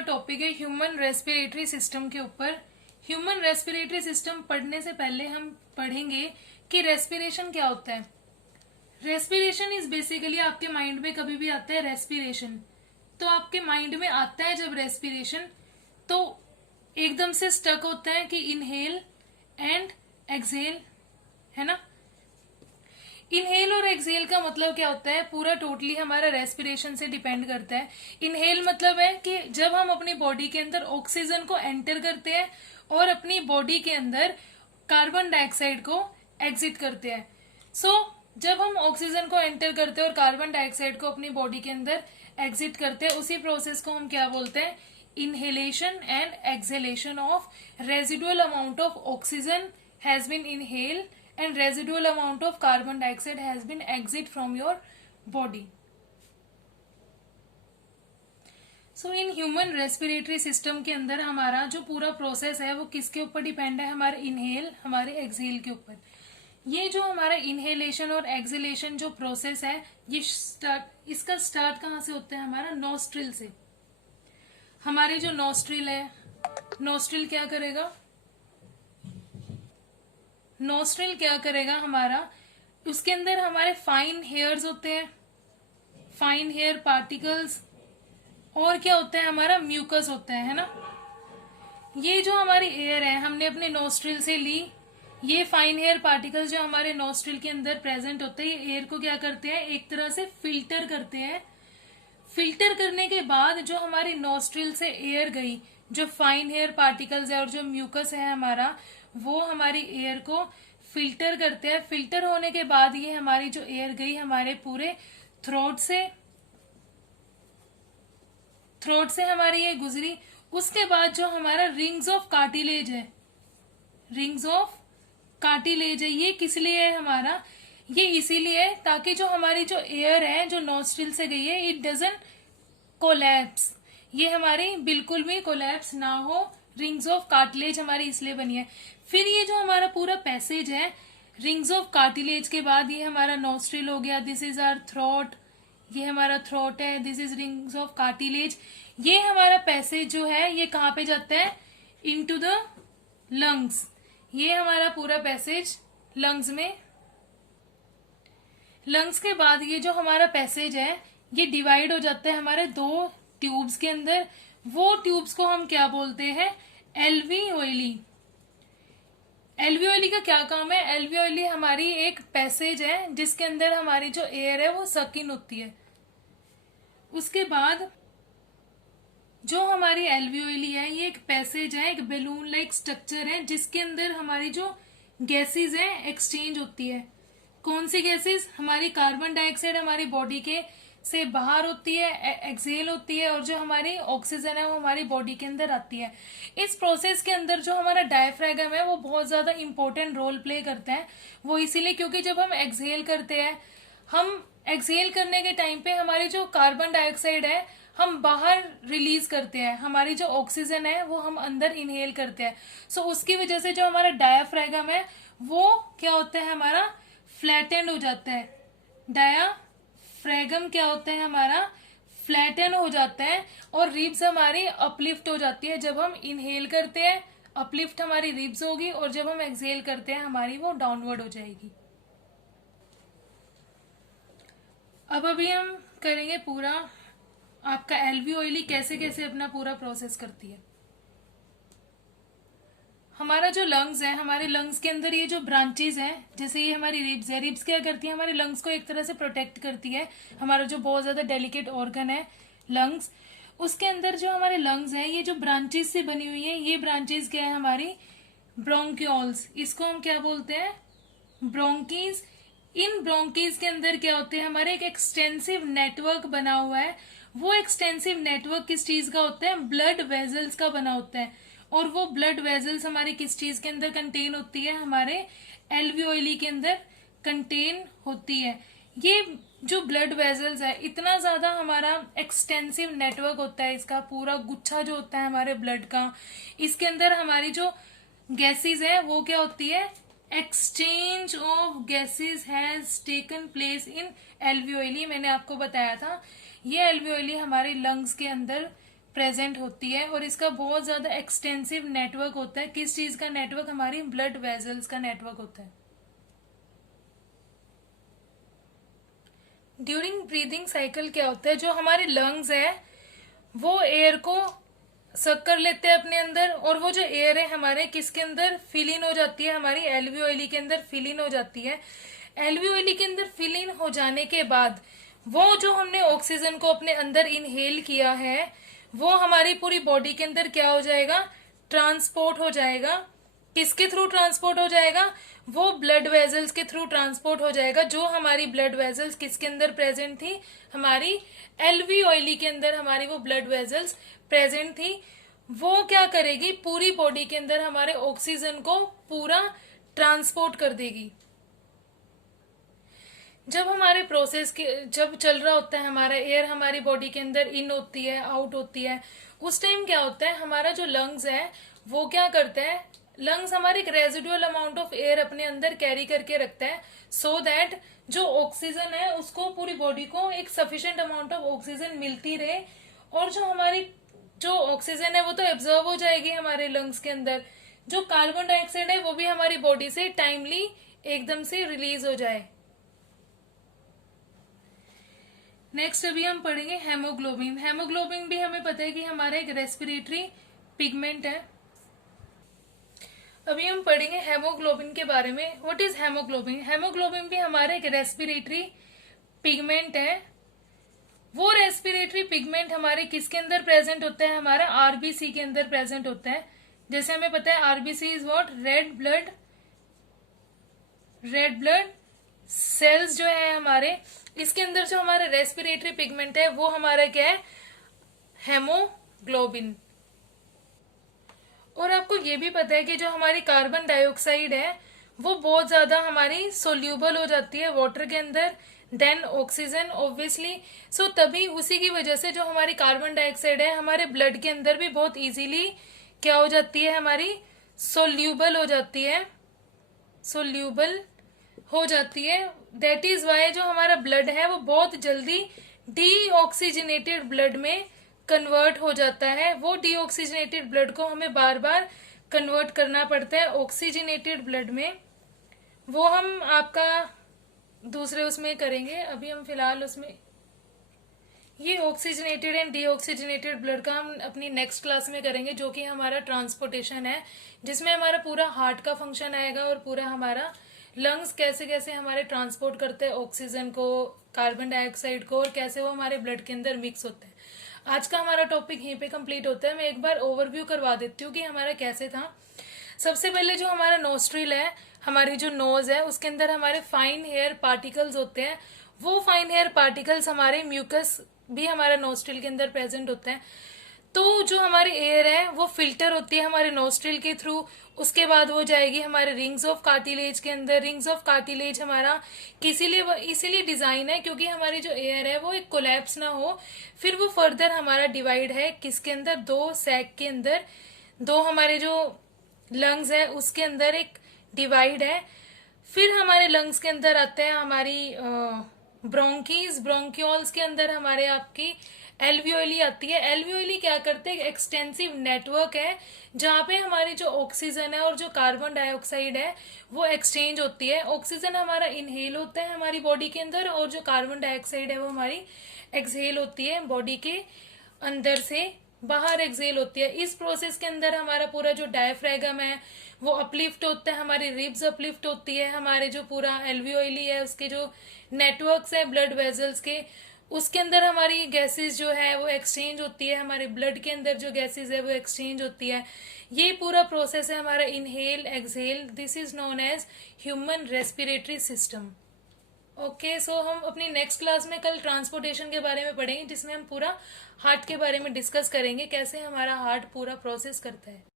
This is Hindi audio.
टॉपिक है ह्यूमन रेस्पिरेटरी सिस्टम के ऊपर। ह्यूमन रेस्पिरेटरी सिस्टम पढ़ने से पहले हम पढ़ेंगे कि रेस्पिरेशन क्या होता है। रेस्पिरेशन इज बेसिकली, आपके माइंड में कभी भी आता है रेस्पिरेशन, तो आपके माइंड में आता है जब रेस्पिरेशन तो एकदम से स्टक होता है कि इनहेल एंड एक्सहेल, है ना। इनहेल और एक्सहेल का मतलब क्या होता है, पूरा टोटली हमारा रेस्पिरेशन से डिपेंड करता है। इनहेल मतलब है कि जब हम अपनी बॉडी के अंदर ऑक्सीजन को एंटर करते हैं और अपनी बॉडी के अंदर कार्बन डाइऑक्साइड को एग्जिट करते हैं। जब हम ऑक्सीजन को एंटर करते हैं और कार्बन डाइऑक्साइड को अपनी बॉडी के अंदर एग्जिट करते हैं, उसी प्रोसेस को हम क्या बोलते हैं, inhalation and exhalation of residual amount of oxygen has been inhale and residual amount of carbon dioxide has been exit from your body. So in human respiratory system के अंदर हमारा जो पूरा प्रोसेस है वो किसके ऊपर डिपेंड है, हमारे इनहेल हमारे एक्सहेल के ऊपर। ये जो हमारा इनहेलेशन और एक्सहेलेशन जो प्रोसेस है, ये इसका स्टार्ट कहाँ से होता है, हमारा नोस्ट्रिल से। हमारे जो नोस्ट्रिल है, नोस्ट्रिल क्या करेगा, नोस्ट्रिल क्या करेगा हमारा, उसके अंदर हमारे फाइन हेयर्स होते हैं, फाइन हेयर पार्टिकल्स, और क्या होता है, हमारा म्यूकस होता है ना। ये जो हमारी एयर है हमने अपने नोस्ट्रिल से ली, ये फाइन हेयर पार्टिकल्स जो हमारे नोस्ट्रिल के अंदर प्रेजेंट होते हैं, ये एयर को क्या करते हैं, एक तरह से फिल्टर करते हैं। फिल्टर करने के बाद जो हमारी नोस्ट्रिल से एयर गई, जो फाइन हेयर पार्टिकल्स है और जो म्यूकस है हमारा, वो हमारी एयर को फिल्टर करते हैं। फिल्टर होने के बाद ये हमारी जो एयर गई हमारे पूरे थ्रोट से हमारी ये गुजरी। उसके बाद जो हमारा रिंग्स ऑफ कार्टिलेज है, रिंग्स ऑफ कार्टिलेज है, ये किस लिए है हमारा, ये इसीलिए है ताकि जो हमारी जो एयर है जो नोस्ट्रिल से गई है, इट डजंट कोलैप्स, ये हमारी बिल्कुल भी कोलैप्स ना हो। रिंग्स ऑफ कार्टिलेज हमारी इसलिए बनी है। फिर ये जो हमारा पूरा पैसेज है, रिंग्स ऑफ कार्टिलेज के बाद ये हमारा नोस्ट्रिल हो गया, दिस इज आवर थ्रोट, ये हमारा थ्रोट है, this is rings of cartilage. ये हमारा पैसेज जो है ये कहाँ पे जाता है, इनटू द लंग्स। ये हमारा पूरा पैसेज लंग्स में, लंग्स के बाद ये जो हमारा पैसेज है ये डिवाइड हो जाता है हमारे दो ट्यूब्स के अंदर। वो ट्यूब्स को हम क्या बोलते हैं, एल्वियोली। एल्वियोली का क्या काम है, एल्वियोली हमारी एक पैसेज है जिसके अंदर हमारी जो एयर है वो सक इन होती है। उसके बाद जो हमारी एल्वियोली है ये एक पैसेज है, एक बैलून लाइक स्ट्रक्चर है जिसके अंदर हमारी जो गैसेज है एक्सचेंज होती है। कौन सी गैसेज, हमारी कार्बन डाइऑक्साइड हमारी बॉडी के से बाहर होती है, एक्सहेल होती है, और जो हमारी ऑक्सीजन है वो हमारी बॉडी के अंदर आती है। इस प्रोसेस के अंदर जो हमारा डायफ्रागम है वो बहुत ज्यादा इंपॉर्टेंट रोल प्ले करता है। वो इसीलिए क्योंकि जब हम एक्सहेल करते हैं, हम एक्सहेल करने के टाइम पे हमारी जो कार्बन डाइऑक्साइड है हम बाहर रिलीज करते हैं, हमारी जो ऑक्सीजन है वो हम अंदर इनहेल करते हैं। उसकी वजह से जो हमारा डायफ्रागम है वो क्या होता है, हमारा फ्लैटेंड हो जाता है। डायाफ्रागम क्या होता है, हमारा फ्लैटन हो जाता है, और रिब्स हमारी अपलिफ्ट हो जाती है। जब हम इनहेल करते हैं अपलिफ्ट हमारी रिब्स होगी, और जब हम एक्सहेल करते हैं हमारी वो डाउनवर्ड हो जाएगी। अब अभी हम करेंगे पूरा आपका एल्वियोली कैसे कैसे अपना पूरा प्रोसेस करती है। हमारा जो लंग्स है, हमारे लंग्स के अंदर ये जो ब्रांचेस हैं, जैसे ये हमारी रिब्स है, रिब्स क्या करती है, हमारे लंग्स को एक तरह से प्रोटेक्ट करती है। हमारा जो बहुत ज्यादा डेलिकेट ऑर्गन है लंग्स, उसके अंदर जो हमारे लंग्स है ये जो ब्रांचेस से बनी हुई है, ये ब्रांचेस क्या है, हमारी ब्रोंक्यूल्स, इसको हम क्या बोलते हैं, ब्रोंकीज। इन ब्रोंकीज के अंदर क्या होते हैं, हमारे एक एक्सटेंसिव नेटवर्क बना हुआ है। वो एक्सटेंसिव नेटवर्क किस चीज का होता है, ब्लड वेजल्स का बना होता है। और वो ब्लड वेजल्स हमारी किस चीज के अंदर कंटेन होती है, हमारे एल्वियोली के अंदर कंटेन होती है। ये जो ब्लड वेजल्स है, इतना ज्यादा हमारा एक्सटेंसिव नेटवर्क होता है, इसका पूरा गुच्छा जो होता है हमारे ब्लड का, इसके अंदर हमारी जो गैसेस है वो क्या होती है, exchange of gases has taken place in alveoli. मैंने आपको बताया था ये एल्वियोली हमारे लंग्स के अंदर प्रेजेंट होती है और इसका बहुत ज्यादा एक्सटेंसिव नेटवर्क होता है। किस चीज का नेटवर्क, हमारी ब्लड वेजल्स का नेटवर्क होता है। ड्यूरिंग ब्रीदिंग साइकिल क्या होता है, जो हमारे लंग्स है वो एयर को सक कर लेते हैं अपने अंदर, और वो जो एयर है हमारे किसके अंदर फिल इन हो जाती है, हमारी एल्वियोली के अंदर फिल इन हो जाती है। एल्वियोली के अंदर फिल इन हो जाने के बाद वो जो हमने ऑक्सीजन को अपने अंदर इनहेल किया है वो हमारी पूरी बॉडी के अंदर क्या हो जाएगा, ट्रांसपोर्ट हो जाएगा। किसके थ्रू ट्रांसपोर्ट हो जाएगा, वो ब्लड वेजल्स के थ्रू ट्रांसपोर्ट हो जाएगा। जो हमारी ब्लड वेजल्स किसके अंदर प्रेजेंट थी, हमारी एल्वियोली के अंदर हमारी वो ब्लड वेजल्स प्रेजेंट थी। वो क्या करेगी, पूरी बॉडी के अंदर हमारे ऑक्सीजन को पूरा ट्रांसपोर्ट कर देगी। जब हमारे प्रोसेस के जब चल रहा होता है हमारा एयर हमारी बॉडी के अंदर इन होती है आउट होती है, उस टाइम क्या होता है, हमारा जो लंग्स है वो क्या करता है, लंग्स हमारे एक रेजिडुअल अमाउंट ऑफ एयर अपने अंदर कैरी करके रखता है, सो दैट जो ऑक्सीजन है उसको पूरी बॉडी को एक सफिशिएंट अमाउंट ऑफ ऑक्सीजन मिलती रहे, और जो हमारी जो ऑक्सीजन है वो तो एब्जॉर्ब हो जाएगी हमारे लंग्स के अंदर, जो कार्बन डाइऑक्साइड है वो भी हमारी बॉडी से टाइमली एकदम से रिलीज हो जाए। नेक्स्ट अभी हम पढ़ेंगे हेमोग्लोबिन। हेमोग्लोबिन भी हमें पता है कि हमारा एक रेस्पिरेटरी पिगमेंट है। अभी हम पढ़ेंगे हेमोग्लोबिन के बारे में। What is haemoglobin? हेमोग्लोबिन भी हमारा एक रेस्पिरेटरी पिगमेंट है। वो रेस्पिरेटरी पिगमेंट हमारे किसके अंदर प्रेजेंट होता है, हमारा आरबीसी के अंदर प्रेजेंट होता है। जैसे हमें पता है RBC is what, red blood cells जो है हमारे, इसके अंदर जो हमारा रेस्पिरेटरी पिगमेंट है वो हमारा क्या है, हेमोग्लोबिन। और आपको ये भी पता है कि जो हमारी कार्बन डाइऑक्साइड है वो बहुत ज्यादा हमारी सोल्यूबल हो जाती है वाटर के अंदर देन ऑक्सीजन ऑब्वियसली। सो तभी उसी की वजह से जो हमारी कार्बन डाइऑक्साइड है हमारे ब्लड के अंदर भी बहुत इजीली क्या हो जाती है, हमारी सोल्यूबल हो जाती है, सोल्यूबल हो जाती है। दैट इज वाई जो हमारा ब्लड है वो बहुत जल्दी डीऑक्सीजनेटेड ब्लड में कन्वर्ट हो जाता है। वो डीऑक्सीजनेटेड ब्लड को हमें बार बार कन्वर्ट करना पड़ता है ऑक्सीजनेटेड ब्लड में। वो हम आपका दूसरे उसमें करेंगे, अभी हम फिलहाल उसमें ये ऑक्सीजनेटेड एंड डीऑक्सीजनेटेड ब्लड का हम अपनी नेक्स्ट क्लास में करेंगे, जो कि हमारा ट्रांसपोर्टेशन है, जिसमें हमारा पूरा हार्ट का फंक्शन आएगा और पूरा हमारा लंग्स कैसे कैसे हमारे ट्रांसपोर्ट करते हैं ऑक्सीजन को, कार्बन डाइऑक्साइड को, और कैसे वो हमारे ब्लड के अंदर मिक्स होते हैं। आज का हमारा टॉपिक यहीं पे कंप्लीट होता है। मैं एक बार ओवरव्यू करवा देती हूँ कि हमारा कैसे था। सबसे पहले जो हमारा नोस्ट्रिल है, हमारी जो नोज है, उसके अंदर हमारे फाइन हेयर पार्टिकल्स होते हैं। वो फाइन हेयर पार्टिकल्स हमारे म्यूकस भी हमारे नोस्ट्रिल के अंदर प्रेजेंट होते हैं। तो जो हमारी एयर है वो फिल्टर होती है हमारे नोस्ट्रिल के थ्रू, उसके बाद वो जाएगी हमारे रिंग्स ऑफ कार्टिलेज के अंदर। रिंग्स ऑफ कार्टिलेज हमारा इसीलिए डिजाइन है क्योंकि हमारी जो एयर है वो एक कोलैप्स ना हो। फिर वो फर्दर हमारा डिवाइड है किसके अंदर, दो सैक के अंदर, दो हमारे जो लंग्स है उसके अंदर एक डिवाइड है। फिर हमारे लंग्स के अंदर आते हैं हमारी ब्रोंकीज, ब्रोंक्यूल्स के अंदर हमारे आपकी एल्वियोली आती है। एल्वियोली क्या करते हैं, एक्सटेंसिव नेटवर्क है जहाँ पे हमारी जो ऑक्सीजन है और जो कार्बन डाइऑक्साइड है वो एक्सचेंज होती है। ऑक्सीजन हमारा इनहेल होता है हमारी बॉडी के अंदर, और जो कार्बन डाइऑक्साइड है वो हमारी एक्सहेल होती है, बॉडी के अंदर से बाहर एक्सहेल होती है। इस प्रोसेस के अंदर हमारा पूरा जो डायफ्रागम है वो अपलिफ्ट होता है, हमारी रिब्स अपलिफ्ट होती है, हमारे जो पूरा एल्वियोली है उसके जो नेटवर्क्स है ब्लड वेजल्स के, उसके अंदर हमारी गैसेस जो है वो एक्सचेंज होती है, हमारे ब्लड के अंदर जो गैसेस है वो एक्सचेंज होती है। ये पूरा प्रोसेस है हमारा inhale exhale. This is known as human respiratory system. Okay, so हम अपनी नेक्स्ट क्लास में कल ट्रांसपोर्टेशन के बारे में पढ़ेंगे, जिसमें हम पूरा हार्ट के बारे में डिस्कस करेंगे, कैसे हमारा हार्ट पूरा प्रोसेस करता है।